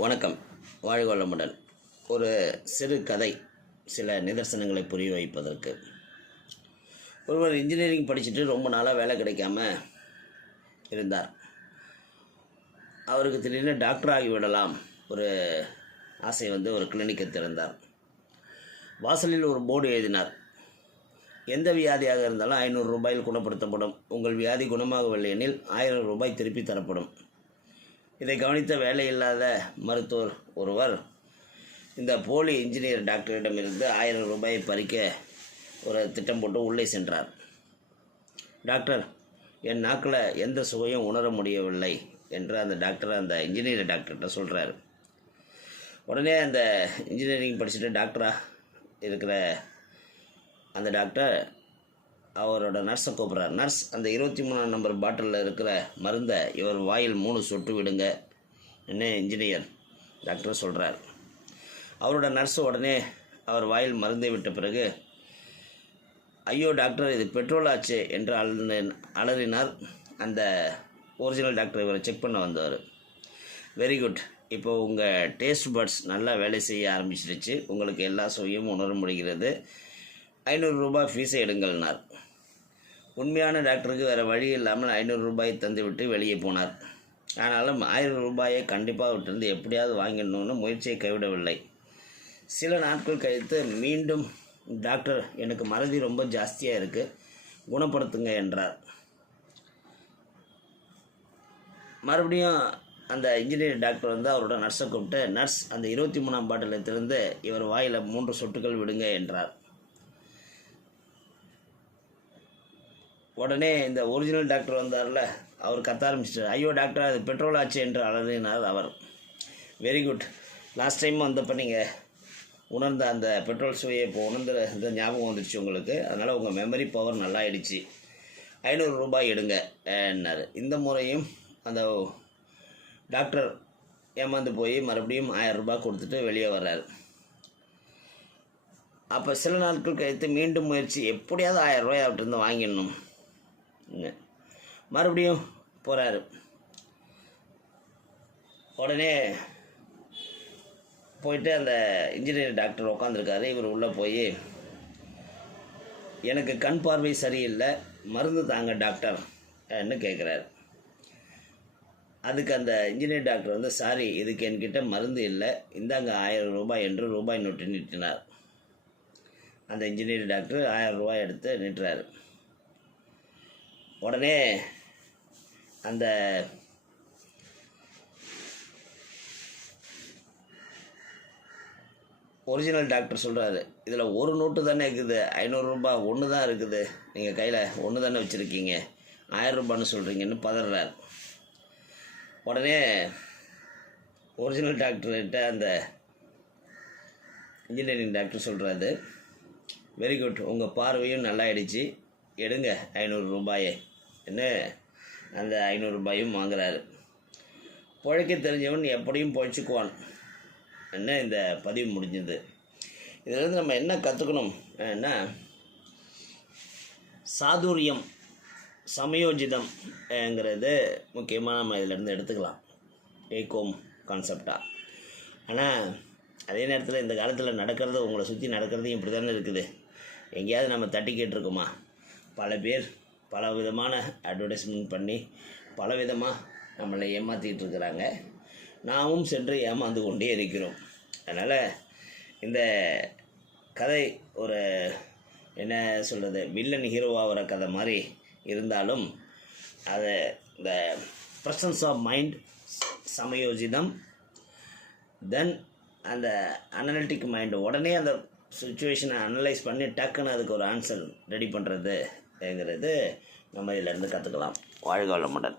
வணக்கம். வாழ்க வளமுடன் ஒரு சிறு கதை சில நிதர்சனங்களை புரிய வைப்பதற்கு. ஒருவர் இன்ஜினியரிங் படிச்சுட்டு ரொம்ப நாளாக வேலை கிடைக்காம இருந்தார். அவருக்கு திடீர்னு டாக்டர் ஆகிவிடலாம் ஒரு ஆசை வந்து ஒரு கிளினிக்கை திறந்தார். வாசலில் ஒரு போர்டு எழுதினார். எந்த வியாதியாக இருந்தாலும் ஐநூறு ரூபாயில் குணப்படுத்தப்படும். உங்கள் வியாதி குணமாகவில்லை எனில் ஆயிரம் ரூபாய் திருப்பி தரப்படும். இதை கவனித்த வேலையில்லாத மருத்துவர் ஒருவர் இந்த போலி இன்ஜினியர் டாக்டரிடமிருந்து ஆயிரம் ரூபாயை பறிக்க ஒரு திட்டம் போட்டு உள்ளே சென்றார். டாக்டர் என் நாக்கில் எந்த சுவையும் உணர முடியவில்லை என்று அந்த டாக்டர் அந்த இன்ஜினியர் டாக்டர்கிட்ட சொல்கிறாரு உடனே அந்த இன்ஜினியரிங் படிச்சுட்டு டாக்டராக இருக்கிற அந்த டாக்டர் அவரோட நர்ஸை கூப்பிட்றார். நர்ஸ் அந்த இருபத்தி மூணாம் நம்பர் பாட்டிலில் இருக்கிற மருந்தை இவர் வாயில் மூணு சொட்டு விடுங்க. என்ன இன்ஜினியர்? டாக்டர் சொல்கிறார் அவரோட நர்ஸ் உடனே அவர் வாயில் மருந்தை விட்ட பிறகு ஐயோ டாக்டர் இது பெட்ரோல் ஆச்சு என்று அலறு அலறினார். அந்த ஒரிஜினல் டாக்டர் இவரை செக் பண்ண வந்தவர். Very good. இப்போ உங்கள் டேஸ்ட் பட்ஸ் நல்லா வேலை செய்ய ஆரம்பிச்சிருச்சு. உங்களுக்கு எல்லா சுவையும் உணர முடிகிறது. ஐநூறு ரூபாய் ஃபீஸை எடுங்கள்னார். உண்மையான டாக்டருக்கு வேறு வழி இல்லாமல் ஐநூறு ரூபாய் தந்துவிட்டு வெளியே போனார். ஆனாலும் ஆயிரம் ரூபாயை கண்டிப்பாக விட்டிருந்து எப்படியாவது வாங்கிடணும்னு முயற்சியை கைவிடவில்லை. சில நாட்கள் கழித்து மீண்டும் டாக்டர் எனக்கு மறதி ரொம்ப ஜாஸ்தியாக இருக்குது குணப்படுத்துங்க என்றார். மறுபடியும் அந்த இன்ஜினியர் டாக்டர் வந்து அவரோட நர்ஸை கூப்பிட்டு நர்ஸ் அந்த இருபத்தி மூணாம் பாட்டிலை திறந்து இவர் வாயில் மூன்று சொட்டுகள் விடுங்க என்றார். உடனே இந்த ஒரிஜினல் டாக்டர் வந்தார்ல அவர் கத்த ஆரம்பிச்சிட்டார். ஐயோ டாக்டர் அது பெட்ரோல் ஆச்சு என்று அலறினார் அவர். வெரி குட் லாஸ்ட் டைம் வந்தப்போ நீங்கள் உணர்ந்த அந்த பெட்ரோல் சுவையை இப்போ உணர்ந்த இந்த ஞாபகம் வந்துடுச்சு உங்களுக்கு. அதனால் உங்கள் மெமரி பவர் நல்லா ஆயிடுச்சு ஐநூறு ரூபாய் எடுங்க என்னார் இந்த முறையும் அந்த டாக்டர் ஏமாந்து போய் மறுபடியும் ஆயிரம் ரூபாய் கொடுத்துட்டு வெளியே வர்றாரு. அப்போ சில நாட்கள் கழித்து மீண்டும் முயற்சி எப்படியாவது ஆயிரம் ரூபாய் அவர்கிட்ட இருந்து வாங்கிடணும். மறுபடியும் போகிறாரு உடனே போயிட்டு அந்த இன்ஜினியர் டாக்டர் உட்காந்துருக்காரு இவர் உள்ளே போய் எனக்கு கண் பார்வை சரியில்லை மருந்து தாங்க டாக்டர் ன்னு கேட்குறாரு அதுக்கு அந்த இன்ஜினியர் டாக்டர் வந்து சாரி இதுக்கு என்கிட்ட மருந்து இல்லை. இந்தாங்க ஆயிரம் ரூபாய் என்று ரூபாய் நோட்டு நீட்டினார். அந்த இன்ஜினியர் டாக்டர் ஆயிரம் ரூபாய் எடுத்து நீட்டுறாரு. உடனே அந்த ஒரிஜினல் டாக்டர் சொல்கிறாரு இதில் ஒரு நோட்டு தானே இருக்குது ஐநூறுரூபா ஒன்று தான் இருக்குது. நீங்கள் கையில் ஒன்று தானே வச்சுருக்கீங்க. ஆயிரரூபான்னு சொல்கிறீங்கன்னு பதறார். உடனே ஒரிஜினல் டாக்டர்கிட்ட அந்த இன்ஜினியரிங் டாக்டர் சொல்கிறாரு வெரி குட் உங்கள் பார்வையும் நல்லா ஆயிடுச்சு எடுங்க ஐநூறு ரூபாயை. என்ன? அந்த ஐநூறு ரூபாயும் வாங்குறாரு. பிழைக்க தெரிஞ்சவன் எப்படியும் பொழைச்சிக்குவான். என்ன இந்த பதிவு முடிஞ்சது? இதிலிருந்து நம்ம என்ன கற்றுக்கணும் என்ன? சாதுரியம் சமயோஜிதம்ங்கிறது முக்கியமாக நம்ம இதிலேருந்து எடுத்துக்கலாம். ஏகோம் கான்செப்டாக ஆனால் அதே நேரத்தில் இந்த காலத்தில் நடக்கிறது உங்களை சுற்றி நடக்கிறதையும் இப்படி தானே இருக்குது. எங்கேயாவது நம்ம தட்டி கேட்டிருக்கோமா? பல பேர் பல விதமான அட்வர்டைஸ்மெண்ட் பண்ணி பல விதமாக நம்மளை ஏமாற்றிக்கிட்டு இருக்கிறாங்க. நாமும் சென்று ஏமாந்து கொண்டே இருக்கிறோம். அதனால் இந்த கதை ஒரு என்ன சொல்கிறது வில்லன் ஹீரோவாகிற கதை மாதிரி இருந்தாலும் அதை இந்த ப்ரெசன்ஸ் ஆஃப் மைண்ட் சமயோஜிதம் தென் அந்த அனலிட்டிக் மைண்டு உடனே அந்த சுச்சுவேஷனை அனலைஸ் பண்ணி டக்குன்னு அதுக்கு ஒரு ஆன்சர் ரெடி பண்ணுறது பண்ணுறதுங்கிறது நம்ம இதிலேருந்து கற்றுக்கலாம் வாழ்க வளமுடன்.